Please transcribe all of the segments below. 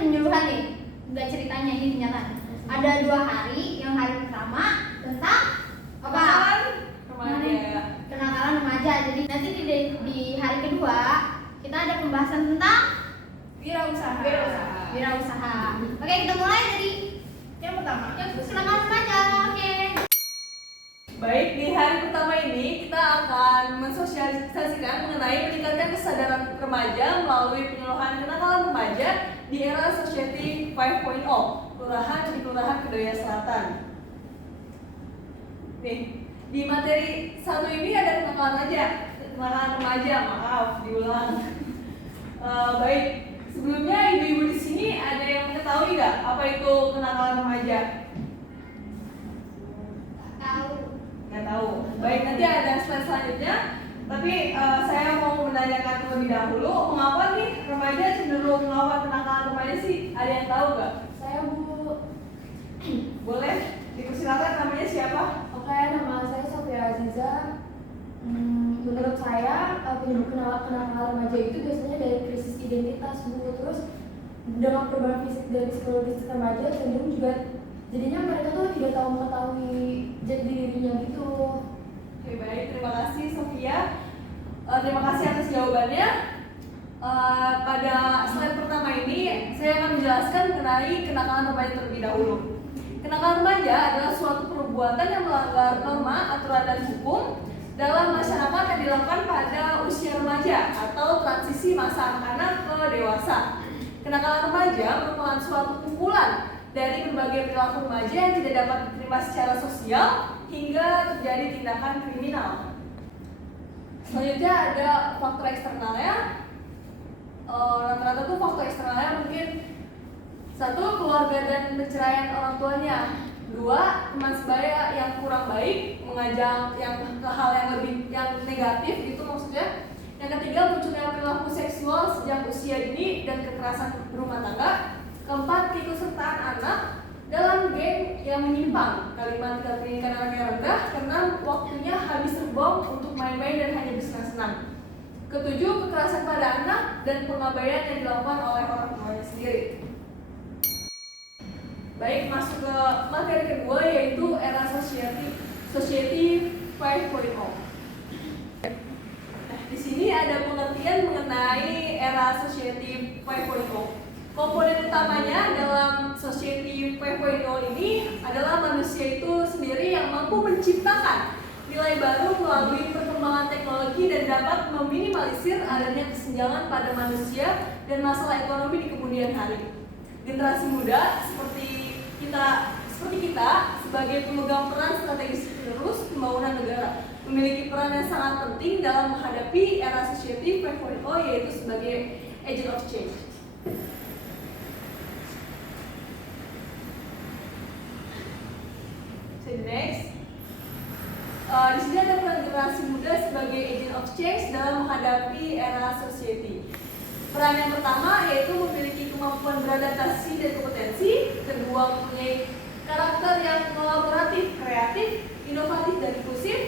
penyuluhan nih, nggak ceritanya, ini kenyataan. Ada 2 hari. Yang hari pertama tentang apa? Kenakalan remaja. Jadi nanti di hari kedua kita ada pembahasan tentang wirausaha. Oke, kita mulai dari yang pertama. Yang kenakalan remaja. Oke. Baik, di hari pertama ini kita akan mensosialisasikan mengenai meningkatkan kesadaran remaja melalui penyuluhan kenakalan remaja di era Society 5.0, di Kelurahan Kedoya Selatan. Nih, di materi 1 ini ada kenakalan remaja, maaf, diulang. Baik, sebelumnya ibu-ibu di sini ada yang mengetahui nggak apa itu kenakalan remaja? Nggak tahu. Baik, nanti ada slide selanjutnya. Tapi saya mau menanyakan terlebih dahulu, mengapa nih remaja cenderung melakukan kenakalan remaja sih? Ada yang tahu nggak? Saya Bu. Boleh dipersilakan, namanya siapa? Oke, nama saya Sofia Aziza. Menurut saya penyebab kenakalan remaja itu biasanya dari krisis identitas Bu. Terus dengan perubahan fisik dan psikologis remaja cenderung juga jadinya mereka tuh tidak tahu mengetahui jati dirinya gitu. Oke, baik, terima kasih Sofia. Terima kasih atas jawabannya. Pada slide pertama ini saya akan menjelaskan mengenai kenakalan remaja terlebih dahulu. Kenakalan remaja adalah suatu perbuatan yang melanggar norma, aturan, dan hukum dalam masyarakat yang dilakukan pada usia remaja atau transisi masa anak-anak ke dewasa. Kenakalan remaja merupakan suatu kumpulan dari berbagai perilaku remaja yang tidak dapat diterima secara sosial hingga terjadi tindakan kriminal. Selanjutnya ada faktor eksternalnya. Rata-rata tuh faktor eksternalnya mungkin 1, keluarga dan perceraian orang tuanya. 2, teman sebaya yang kurang baik, mengajak ke hal yang negatif gitu maksudnya. Yang ketiga, munculnya perilaku seksual sejak usia dini dan kekerasan berumah tangga. 4, keikutsertaan anak dalam geng yang menyimpang. 5, tingkat pendidikan anak yang rendah. 6, waktunya habis terbuang untuk main-main dan hanya bersenang-senang. 7, kekerasan pada anak dan pengabaian yang dilakukan oleh orang tuanya sendiri. Baik, masuk ke materi kedua yaitu era Society 5.0. Nah, di sini ada pengertian mengenai era Society 5.0. Komponen utamanya dalam Society 5.0 ini adalah manusia itu sendiri yang mampu menciptakan nilai baru melalui perkembangan teknologi dan dapat meminimalisir adanya kesenjangan pada manusia dan masalah ekonomi di kemudian hari. Generasi muda seperti kita sebagai pemegang peran strategis penerus pembangunan negara memiliki peran yang sangat penting dalam menghadapi era Society 5.0 yaitu sebagai agent of change. Next, di sini ada peran generasi muda sebagai agent of change dalam menghadapi era society. Peran yang pertama yaitu memiliki kemampuan beradaptasi dan kompetensi. Kedua, mempunyai karakter yang kolaboratif, kreatif, inovatif, dan inklusif.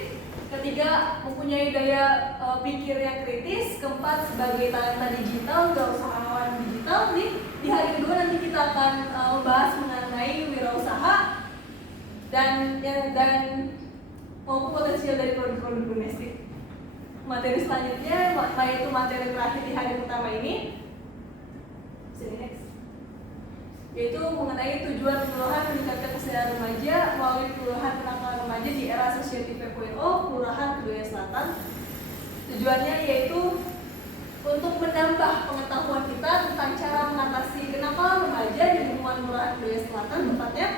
Ketiga, mempunyai daya pikir yang kritis. Keempat, sebagai talenta digital, wirausahawan digital. Di hari kedua nanti kita akan membahas mengenai wirausaha dan maupun potensial dari produk-produk domestik. Materi selanjutnya yaitu materi terakhir di hari pertama ini, yaitu mengenai tujuan kelurahan meningkatkan kesadaran remaja melalui kelurahan kenakalan remaja di era Society 5.0 Kelurahan Kedoya Selatan. Tujuannya yaitu untuk menambah pengetahuan kita tentang cara mengatasi kenakalan remaja di lingkungan Kelurahan Kedoya Selatan. Tepatnya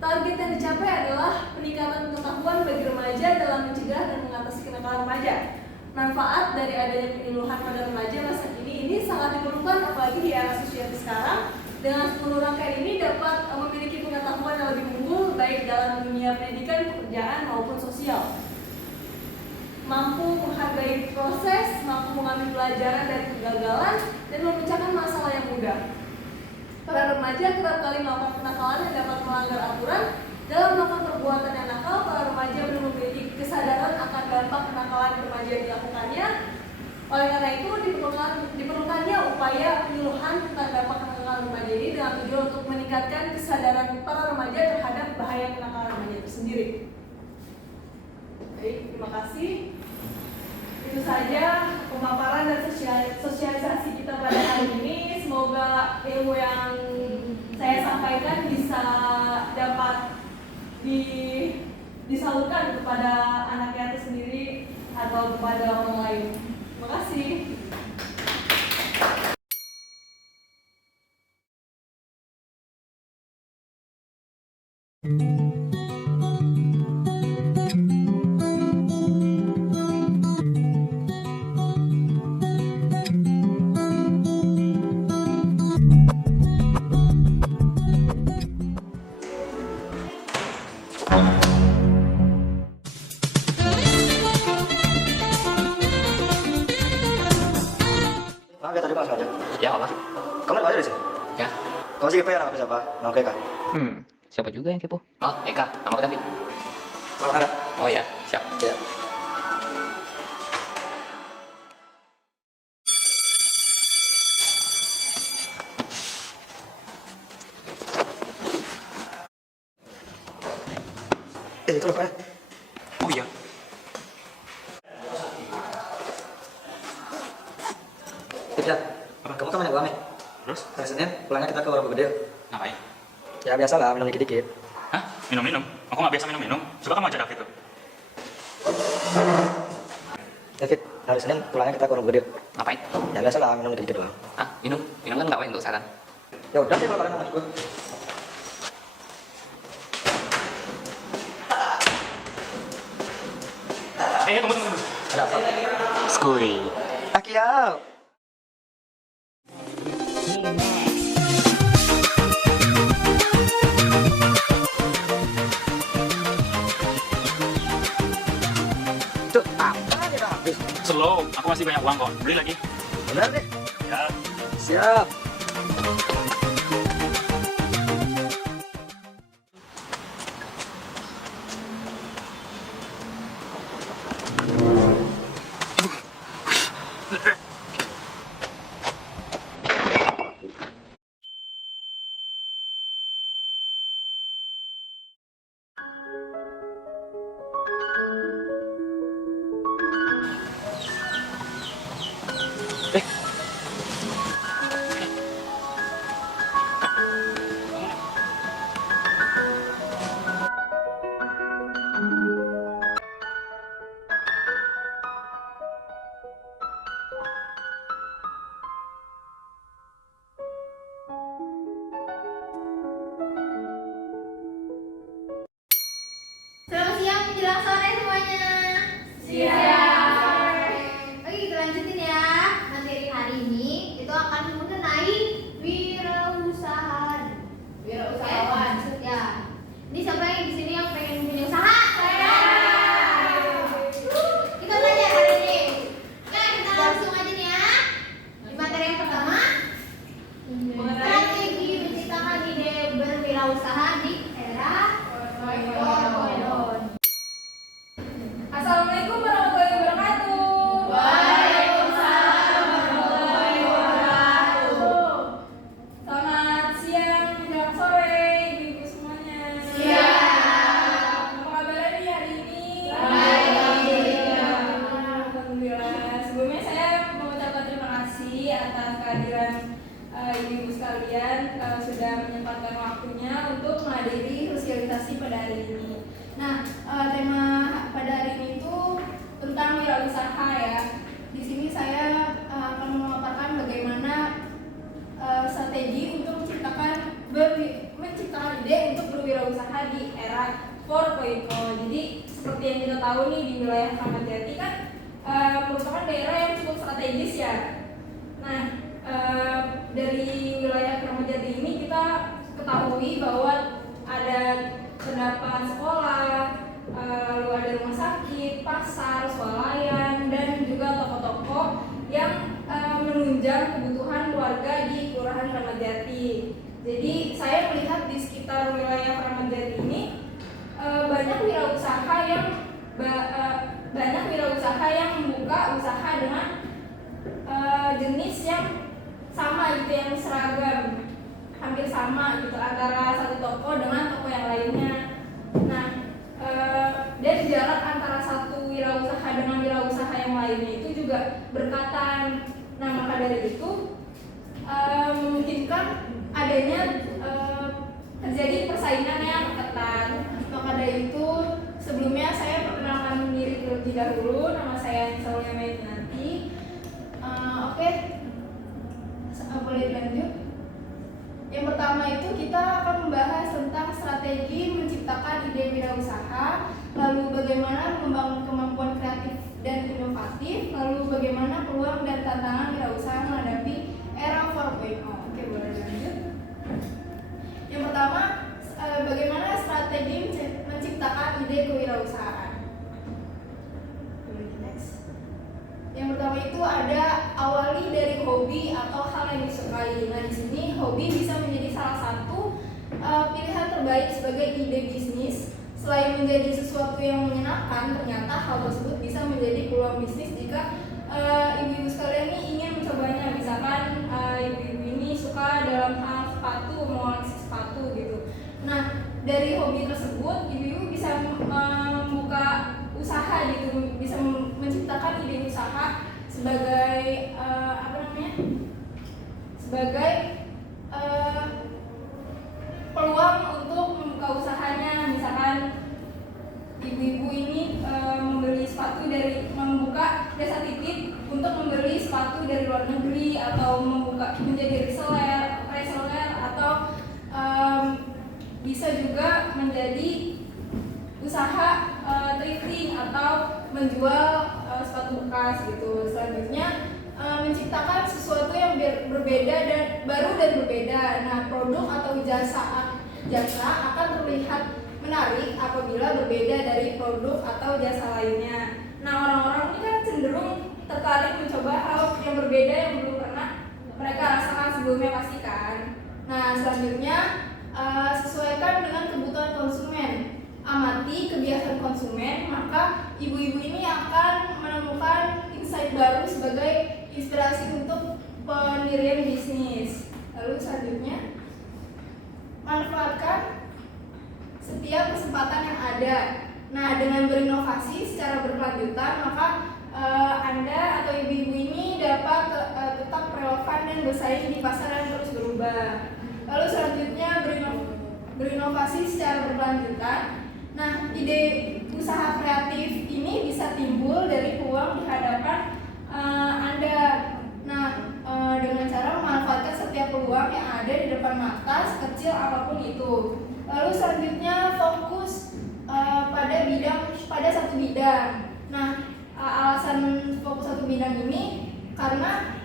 target yang dicapai adalah peningkatan pengetahuan bagi remaja dalam mencegah dan mengatasi kenakalan remaja. Manfaat dari adanya penyuluhan pada remaja masa kini ini sangat diperlukan apalagi di era sosial sekarang. Dengan 10 rangkaian ini dapat memiliki pengetahuan yang lebih unggul baik dalam dunia pendidikan, pekerjaan maupun sosial. Mampu menghargai proses, mampu mengambil pelajaran dari kegagalan dan memecahkan masalah yang mudah. Para remaja kerap kali melakukan kenakalan yang dapat melanggar aturan. Dalam melakukan perbuatan yang nakal, para remaja belum memiliki kesadaran akan dampak kenakalan remaja yang dilakukannya. Oleh karena itu diperlukannya upaya penyuluhan tentang dampak kenakalan remaja dengan tujuan untuk meningkatkan kesadaran para remaja terhadap bahaya kenakalan remaja itu sendiri. Baik, terima kasih. Itu saja pemaparan dan sosialisasi kita pada hari ini. Semoga ilmu yang saya sampaikan bisa dapat disalurkan kepada anak yatim sendiri atau kepada orang lain. Terima kasih. Maaf ya tadi Bang sengaja. Ya Allah. Kamu lihat aja di sini. Ya. Kamu masih kepo ya nama siapa? Nama Eka. Siapa juga yang kepo? Oh, Eka. Nama aku David. Selamat ada. Oh ya, siap. Ya. Itu loh Pak. Oh iya. Ya, kamu kan banyak uang nih. Terus? Hari Senin pulangnya kita ke Warung Gede. Ngapain? Ya biasalah minum dikit-dikit. Hah? Minum-minum? Aku nggak biasa minum-minum. Coba kamu aja David tuh. David, hari Senin pulangnya kita ke Warung Gede. Ngapain? Ya biasalah minum dikit-dikit doang. Hah? Minum? Minum kan nggak baik untuk kesehatan. Ya udah sih kalau kalian mau ikut. Tunggu. Ada apa? Skui. Akiau. Tuh, apa aja dah habis. Slow. Aku masih banyak uang kok. Beli lagi. Benar deh. Ya. Siap. Selamat siang menjelang sore semuanya. Siap. Oke, kita lanjutin ya. Materi hari ini itu akan mengenai wirausaha. Wirausahawan. Ya. Ini siapa yang di sini yang pengen punya usaha? Saya. Kita belajar hari ini. Oke, kita langsung aja nih ya. Di materi yang pertama, strategi menciptakan ide berwirausaha di era 4.0. Assalamualaikum warahmatullahi wabarakatuh. Waalaikumsalam warahmatullahi wabarakatuh. Selamat siang menjelang sore ibu-ibu semuanya. Siap. Apa kabar nih hari ini? Baik, alhamdulillah. Alhamdulillah. Sebelumnya saya mengucapkan terima kasih atas kehadiran ibu-ibu sekalian sudah menyempatkan waktunya untuk menghadiri sosialisasi pada hari ini. Nah, tema pada hari ini itu tentang wirausaha ya. Di sini saya akan memaparkan bagaimana strategi untuk menciptakan ide untuk berwirausaha di era 4.0. Jadi seperti yang kita tahu nih di wilayah Kramat Jati kan merupakan daerah yang cukup strategis ya. Nah, dari wilayah Kramat Jati ini kita ketahui bahwa ada terdapat sekolah, lalu ada rumah sakit, pasar, swalayan, dan juga toko-toko yang menunjang kebutuhan warga di Kelurahan Kramat Jati. Jadi saya melihat di sekitar wilayah Kramat Jati ini banyak wirausaha yang membuka usaha dengan jenis yang sama gitu, yang seragam, hampir sama. kerjasama gitu antara satu toko dengan toko yang lainnya. Nah, dan jarak antara satu wirausaha dengan wirausaha yang lainnya itu juga berdekatan. Nah, maka dari itu memungkinkan adanya terjadi persaingan yang ketat. Maka dari itu sebelumnya saya perkenalkan diri terlebih dahulu. Nama saya Saulia Mainanti. Oke, boleh lanjut. Yang pertama itu kita akan membahas tentang strategi menciptakan ide wirausaha, lalu bagaimana membangun kemampuan kreatif dan inovatif, lalu bagaimana peluang dan tantangan wirausaha menghadapi era 4.0. Oke, boleh lanjut. Yang pertama, bagaimana strategi menciptakan ide kewirausahaan. Yang pertama itu ada awali dari hobi atau hal yang disukai. Nah, di sini hobi bisa menjadi salah satu pilihan terbaik sebagai ide bisnis. Selain menjadi sesuatu yang menyenangkan, ternyata hal tersebut bisa menjadi peluang bisnis jika ibu-ibu sekalian ini ingin mencobanya. Misalkan ibu-ibu ini suka dalam hal sepatu, mau koleksi sepatu gitu. Nah, dari hobi tersebut ibu-ibu bisa membuka usaha gitu, bisa menciptakan ide usaha sebagai sebagai peluang untuk membuka usahanya. Misalkan ibu-ibu ini membeli sepatu membuka jasa titip untuk membeli sepatu dari luar negeri, atau menjadi reseller atau bisa juga menjadi usaha thrifting atau menjual sepatu bekas gitu. Selanjutnya menciptakan sesuatu yang berbeda dan baru dan berbeda. Nah, produk atau jasa akan terlihat menarik apabila berbeda dari produk atau jasa lainnya. Nah, orang-orang ini kan cenderung tertarik mencoba hal yang berbeda yang belum pernah mereka rasakan sebelumnya, pasti kan. Nah, selanjutnya sesuaikan dengan kebutuhan konsumen. Amati kebiasaan konsumen, maka ibu-ibu ini akan menemukan insight baru sebagai inspirasi untuk pendirian bisnis. Lalu selanjutnya, manfaatkan setiap kesempatan yang ada. Nah, dengan berinovasi secara berkelanjutan, maka Anda atau ibu-ibu ini dapat tetap relevan dan bersaing di pasar yang terus berubah. Lalu selanjutnya, berinovasi secara berkelanjutan. Nah, ide usaha kreatif ini bisa timbul dari peluang di hadapan Anda. Nah, dengan cara memanfaatkan setiap peluang yang ada di depan mata, sekecil apapun itu. Lalu selanjutnya, fokus pada satu bidang. Nah, alasan fokus satu bidang ini karena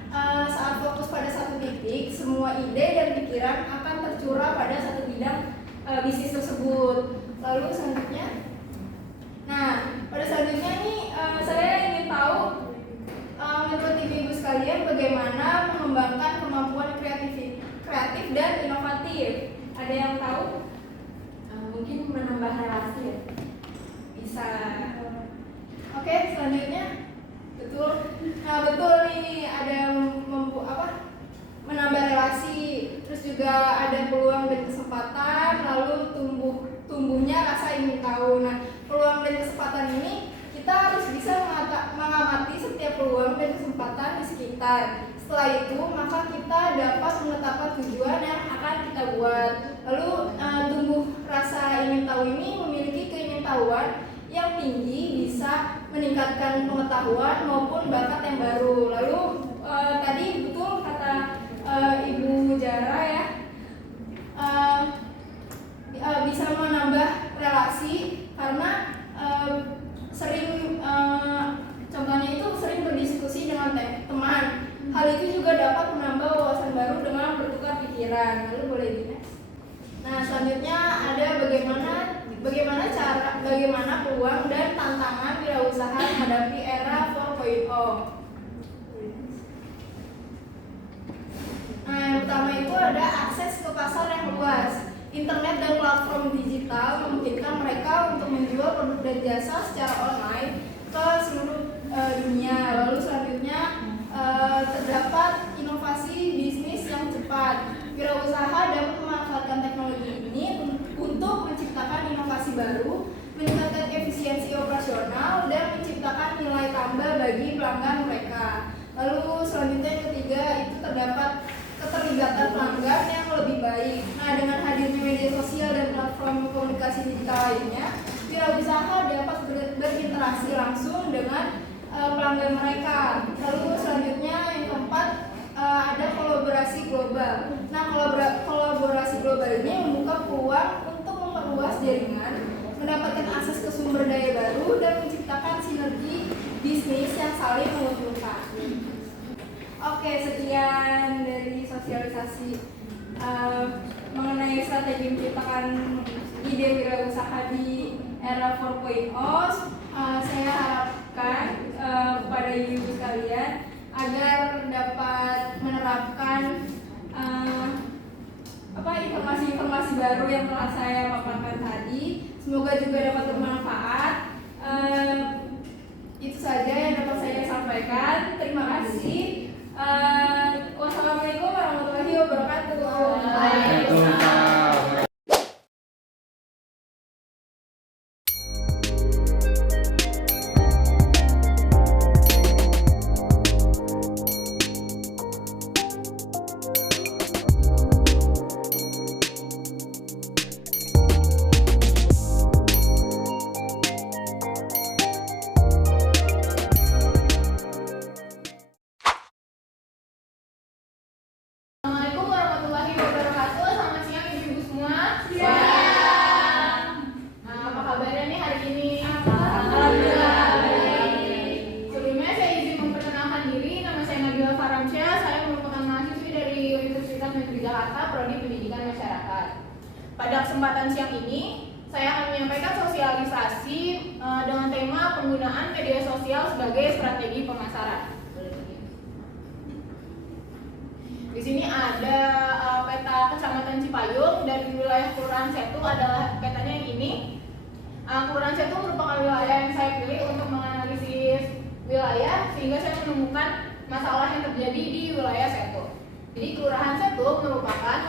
saat fokus pada satu titik, semua ide dan pikiran akan tercurah pada satu bidang bisnis tersebut. Lalu selanjutnya, pada selanjutnya ini saya ingin tahu menurut ibu-ibu sekalian bagaimana mengembangkan kemampuan kreatif dan inovatif. Ada yang tahu? Mungkin menambah relasi ya. Bisa. Oke, selanjutnya, betul. Nah, betul nih, ada menambah relasi, terus juga ada peluang dan kesempatan, lalu tumbuhnya rasa ingin tahu. Nah, peluang dan kesempatan ini kita harus bisa mengamati setiap peluang dan kesempatan di sekitar. Setelah itu, maka kita dapat menetapkan tujuan yang akan kita buat. Lalu tumbuh rasa ingin tahu ini memiliki keingintahuan yang tinggi, bisa meningkatkan pengetahuan maupun bakat yang baru. Lalu tadi betul kata Ibu Jara ya, bisa menambah relasi karena contohnya itu sering berdiskusi dengan teman. Hal itu juga dapat menambah wawasan baru dengan bertukar pikiran. Lalu boleh di next. Nah, selanjutnya ada bagaimana peluang dan tantangan wirausaha menghadapi era 4.0. Nah, yang pertama itu ada akses ke pasar yang luas. Internet dan platform digital memungkinkan mereka untuk menjual produk dan jasa secara online ke seluruh dunia. Lalu selanjutnya terdapat inovasi bisnis yang cepat. Wirausaha dapat memanfaatkan baik. Nah, dengan hadirnya media sosial dan platform komunikasi digital lainnya, wirausaha dapat berinteraksi langsung dengan pelanggan mereka. Lalu selanjutnya yang keempat, ada kolaborasi global. Nah, kolaborasi global ini membuka peluang untuk memperluas jaringan, mendapatkan akses ke sumber daya baru, dan menciptakan sinergi bisnis yang saling menguntungkan. Oke, sekian dari sosialisasi mengenai strategi menciptakan ide wirausaha di era 4.0. Saya harapkan kepada ibu sekalian agar dapat menerapkan informasi-informasi baru yang telah saya paparkan tadi. Semoga juga dapat bermanfaat. Itu saja yang dapat saya sampaikan. Terima kasih. Wassalamualaikum warahmatullahi wabarakatuh. Waalaikumsalam. Assalamualaikum warahmatullahi wabarakatuh. Selamat siang ibu-ibu semua. Siang. Apa kabarnya nih hari ini? Alhamdulillah baik. Sebelumnya saya izin memperkenalkan diri. Nama saya Nabila Faramsyah. Saya merupakan mahasiswi dari Universitas Negeri Jakarta, Prodi Pendidikan Masyarakat. Pada kesempatan siang ini, saya akan menyampaikan sosialisasi dengan tema penggunaan media sosial sebagai strategi pemasaran. Di sini ada peta Kecamatan Cipayung dari wilayah Kelurahan Setu adalah petanya yang ini. Kelurahan Setu merupakan wilayah yang saya pilih untuk menganalisis wilayah sehingga saya menemukan masalah yang terjadi di wilayah Setu. Jadi Kelurahan Setu merupakan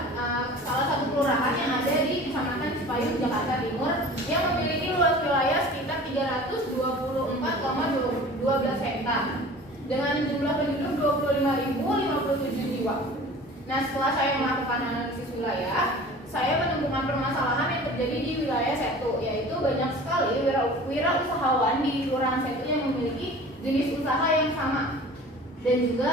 salah satu kelurahan yang ada di Kecamatan Cipayung, Jakarta Timur yang memiliki luas wilayah sekitar 324,12 hektar dengan jumlah penduduk 25.057 jiwa. Nah, setelah saya melakukan analisis wilayah, saya menemukan permasalahan yang terjadi di wilayah Setu, yaitu banyak sekali wirausahawan di Kelurahan Setu yang memiliki jenis usaha yang sama dan juga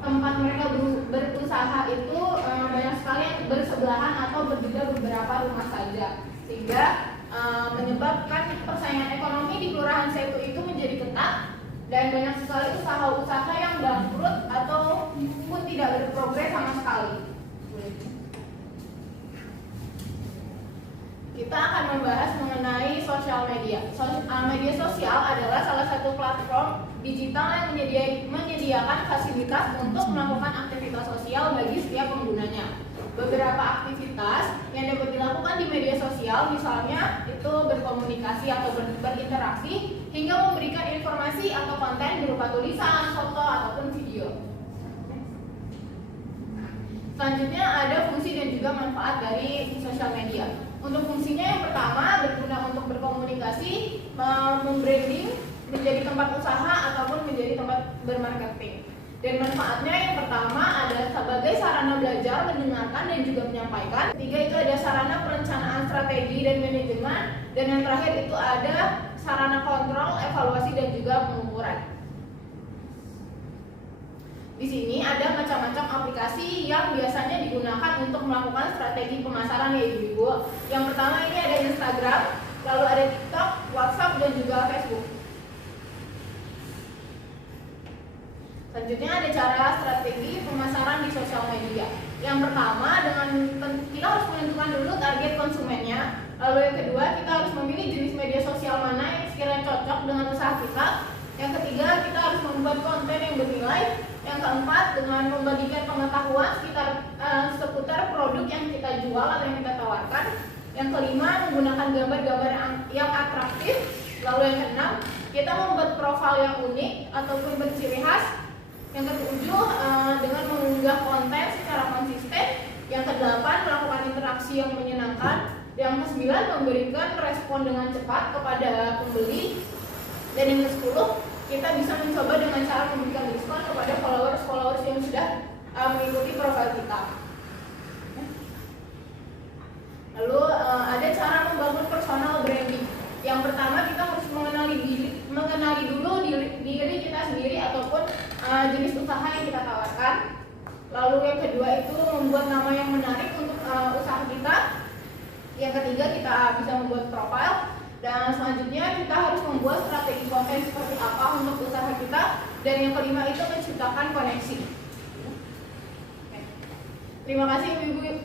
tempat mereka berusaha itu banyak sekali yang bersebelahan atau berbeda beberapa rumah saja, sehingga menyebabkan persaingan ekonomi di Kelurahan Setu itu menjadi ketat dan banyak sekali usaha-usaha yang bangkrut atau pun tidak berprogres sama sekali. Kita akan membahas mengenai sosial media. Media sosial adalah salah satu platform digital yang menyediakan fasilitas untuk melakukan aktivitas sosial bagi setiap penggunanya. Beberapa aktivitas yang dapat dilakukan di media sosial misalnya itu berkomunikasi atau berinteraksi hingga memberikan informasi atau konten berupa tulisan, foto, ataupun video. Selanjutnya ada fungsi dan juga manfaat dari sosial media. Untuk fungsinya yang pertama berguna untuk berkomunikasi, membranding, menjadi tempat usaha ataupun menjadi tempat bermarketing. Dan manfaatnya yang pertama ada sebagai sarana belajar, mendengarkan dan juga menyampaikan. Ketiga itu ada sarana perencanaan strategi dan manajemen. Dan yang terakhir itu ada sarana kontrol, evaluasi dan juga pengukuran. Di sini ada macam-macam aplikasi yang biasanya digunakan untuk melakukan strategi pemasaran ya ibu-ibu. Yang pertama ini ada Instagram, lalu ada TikTok, WhatsApp dan juga Facebook. Selanjutnya ada cara strategi pemasaran di sosial media. Yang pertama kita harus menentukan dulu target konsumennya. Lalu yang kedua kita harus memilih jenis media sosial mana yang sekiranya cocok dengan usaha kita. Yang ketiga kita harus membuat konten yang bernilai. Yang keempat dengan membagikan pengetahuan seputar produk yang kita jual atau yang kita tawarkan. Yang kelima menggunakan gambar-gambar yang atraktif. Lalu yang keenam kita membuat profil yang unik ataupun berciri khas. Yang ketujuh dengan mengunggah konten secara konsisten. Yang kedelapan melakukan interaksi yang menyenangkan. Yang kesembilan memberikan respon dengan cepat kepada pembeli. Dan yang ke-10 kita bisa mencoba dengan cara memberikan diskon kepada followers yang sudah mengikuti profil kita. Lalu ada cara membangun personal branding. Yang pertama kita harus mengenali dulu diri kita sendiri ataupun jenis usaha yang kita tawarkan. Lalu yang kedua itu membuat nama yang menarik untuk usaha kita. Yang ketiga kita bisa membuat profil. Dan selanjutnya kita harus membuat strategi konten seperti apa untuk usaha kita. Dan yang kelima itu menciptakan koneksi. Terima kasih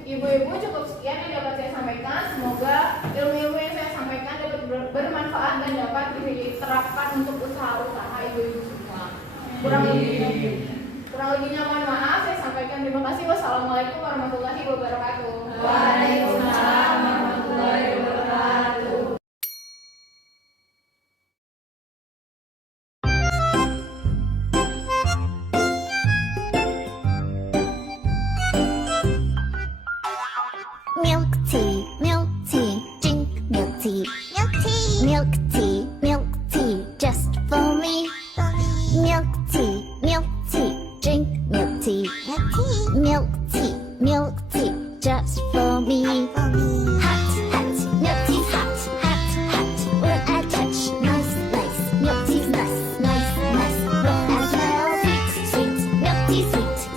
ibu-ibu, cukup sekian yang dapat saya sampaikan. Semoga ilmu-ilmu yang saya sampaikan dapat bermanfaat dan dapat diterapkan untuk usaha-usaha ibu-ibu semua. Kurang lebihnya mohon maaf, saya sampaikan terima kasih. Wassalamualaikum warahmatullahi wabarakatuh. Waalaikumsalam warahmatullahi wabarakatuh. Milk tea, drink milk tea. Milk tea, just for me. Milk tea, drink milk tea. Milk tea, just for me. Hot, milk tea, hot. When I touch, nice. Milk tea's nice. When I smell, sweet. Milk tea,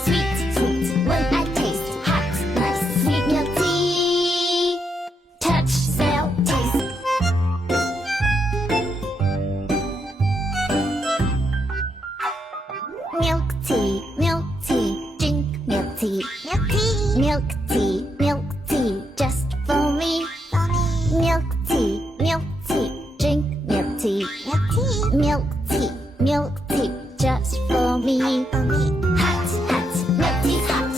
sweet. When I taste, hot, nice, sweet milk tea. Touch, smell, taste. Milk tea, drink milk tea. Milk tea, just for me. Milk tea, drink milk tea. Milk tea, just for me. Hot, milk tea's hot.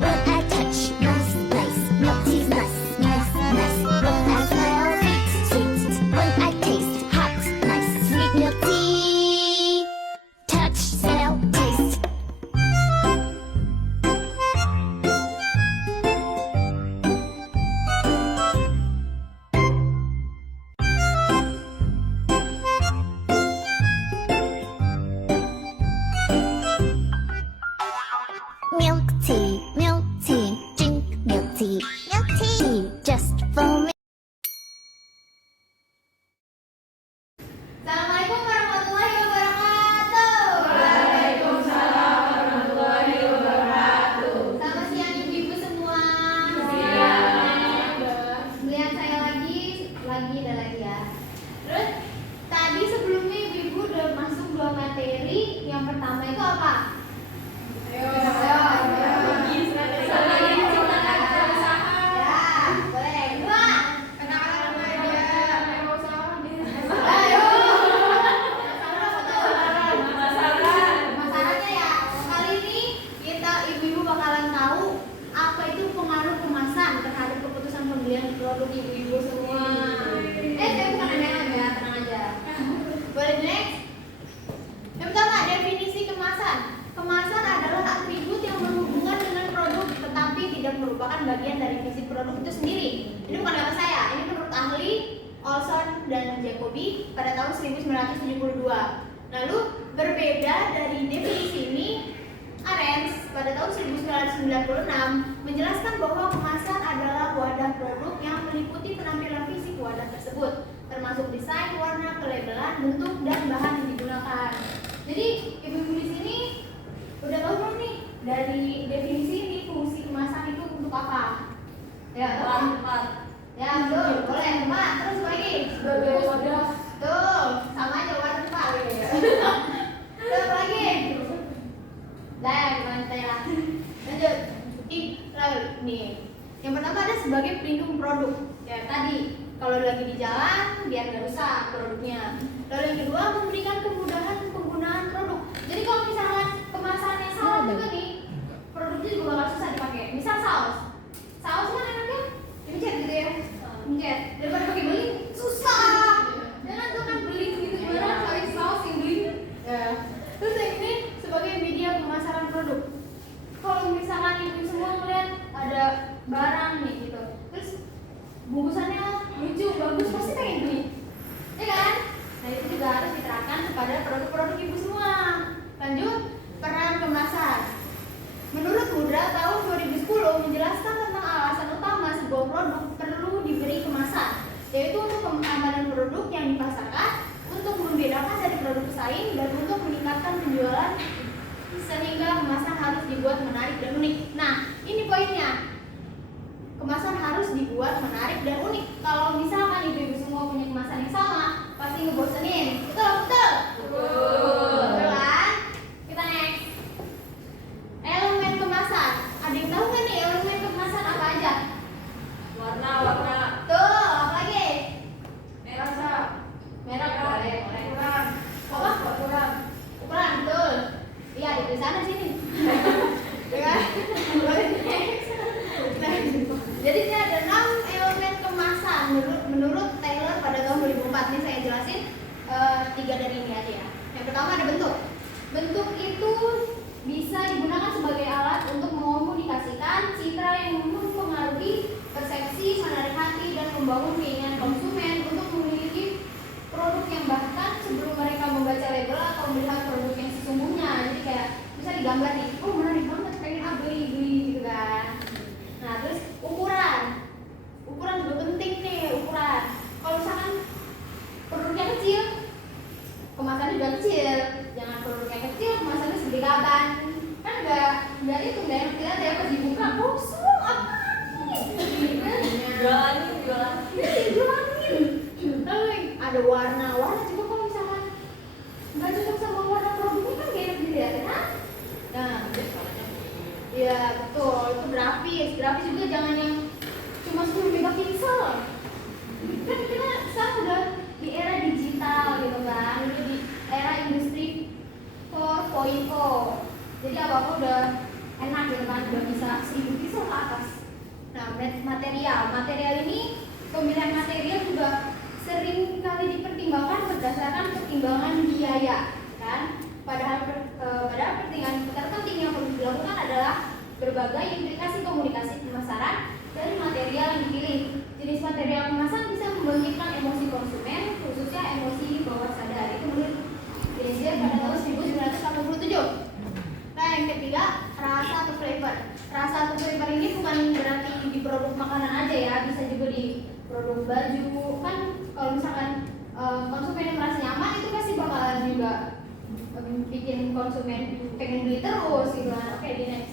When I touch, nice. Milk tea's nice. When I smell, sweet. When I taste, hot, nice, sweet milk tea. Touch, smell, taste. Milk tea, drink milk tea. Tea, just for me. Assalamualaikum warahmatullahi wabarakatuh. Waalaikumsalam warahmatullahi wabarakatuh. Selamat siang ibu-ibu semua. Melihat saya lagi dan lagi ya. Terus tadi sebelumnya ibu-ibu udah masuk 2 materi. Yang pertama itu apa? Ya, boleh. Dua, kenakalan remaja. Ayo. Masalahnya ya, kali ini kita ibu-ibu bakalan tahu apa itu pengaruh kemasan terhadap keputusan pembelian produk ibu-ibu semua. Saya bukan nanya ya, tenang aja. Boleh next? Yang pertama, definisi kemasan. Kemasan adalah atribut yang berhubungan dengan produk tetapi tidak merupakan bagian dari visi produk itu sendiri. Ini bukan kata saya, ini menurut ahli Olson dan Jacobi pada tahun 1972. Lalu berbeda dari definisi ini, Arens pada tahun 1996 menjelaskan bahwa kemasan adalah wadah produk yang meliputi penampilan fisik wadah tersebut, termasuk desain, warna, pelabelan, bentuk, dan bahan yang digunakan. Jadi ibu-ibu di sini udah tahu belum nih dari definisi ini fungsi kemasan itu untuk apa? Ya, Empat. ya betul, boleh Mbak. Terus lagi Sebagai wadah. tuh sama aja wadah Mbak. Terus lagi. Dah, gimana ya? Lanjut. Lalu nih, yang pertama ada sebagai pelindung produk. Ya tadi, kalau lagi di jalan biar nggak rusak produknya. Lalu yang kedua memberikan kemudahan penggunaan produk. Jadi kalau misalnya kemasannya salah juga nih, produknya juga bakal susah dipakai. Misal saus kan enaknya dipencet gitu ya, pencet. Daripada pakai beling susah. Jangan tuh kan beling gitu gimana cari saus yang beling. Ya. Terus yang ini sebagai media pemasaran produk. Kalau misalkan ibu semua ngeliat ada barang nih gitu, terus bungkusannya lucu, bagus, pasti pengen beli, ya kan? Nah itu juga harus diterapkan kepada produk-produk ibu semua. Lanjut, peran kemasan. pada tahun 2010 menjelaskan tentang alasan utama sebuah produk perlu diberi kemasan, yaitu untuk keamanan produk yang dipasarkan, untuk membedakan dari produk pesaing, dan untuk meningkatkan penjualan, sehingga kemasan harus dibuat menarik dan unik. Nah, ini poinnya. Kemasan harus dibuat menarik dan unik. Kalau misalkan ibu-ibu semua punya kemasan yang sama, pasti ngebosenin. Betul, betul? Betul kan? Kita next. Elemen kemasan. Ada yang tahu nggak nih elemen kemasan apa aja? Warna. Tuh, apa lagi? Rasa. Merek boleh. Apa? Ukuran, betul. Iya, di sana sini. Ya kan? Boleh next. Jadi ini ada 6 elemen kemasan menurut Taylor pada tahun 2004. Ini saya jelasin 3 dari ini aja ya. Yang pertama ada bentuk. Bentuk itu bisa digunakan sebagai alat untuk mengkomunikasikan citra yang mempengaruhi persepsi, menarik hati, dan membangun keinginan konsumen untuk memiliki produk yang bahkan sebelum mereka membaca label atau melihat produk yang sesungguhnya. Jadi kayak bisa digambar nih, oh menarik banget, pengen beli gitu kan. Nah, terus ukuran juga penting nih, ukuran. Kalau misalkan produknya kecil, kemasannya juga kecil. Jangan produknya kecil, kemasannya segede gaban. Kan enggak itu enggak enak dilihat ya, pas dibuka kosong apa nih? Jualin. Lalu ada warna juga kalau misalkan nggak cocok sama warna produknya kan gak enak dilihat kan? Nah, iya betul, itu grafis juga jangan yang cuma 10 megapiksel. Kan kita sekarang udah di era digital gitu kan, udah di era industri 4.0. Jadi apa-apa udah enak gitu kan, udah bisa 1000 piksel ke atas. Nah, material ini, pemilihan material juga sering kali dipertimbangkan berdasarkan pertimbangan biaya kan. Padahal pertimbangan terpenting yang perlu dilakukan adalah berbagai implikasi komunikasi pemasaran dari material yang dipilih. Jenis material kemasan bisa membangkitkan emosi konsumen, khususnya emosi bawah sadar. Itu menurut Grazier pada tahun 1987. Nah, yang ketiga, rasa atau flavor. Rasa atau flavor ini bukan berarti di produk makanan aja ya, bisa juga di produk baju. Kan kalau misalkan konsumen yang merasa nyaman itu pasti bakalan juga bikin konsumen pengen beli terus gitu kan. Oke, di next.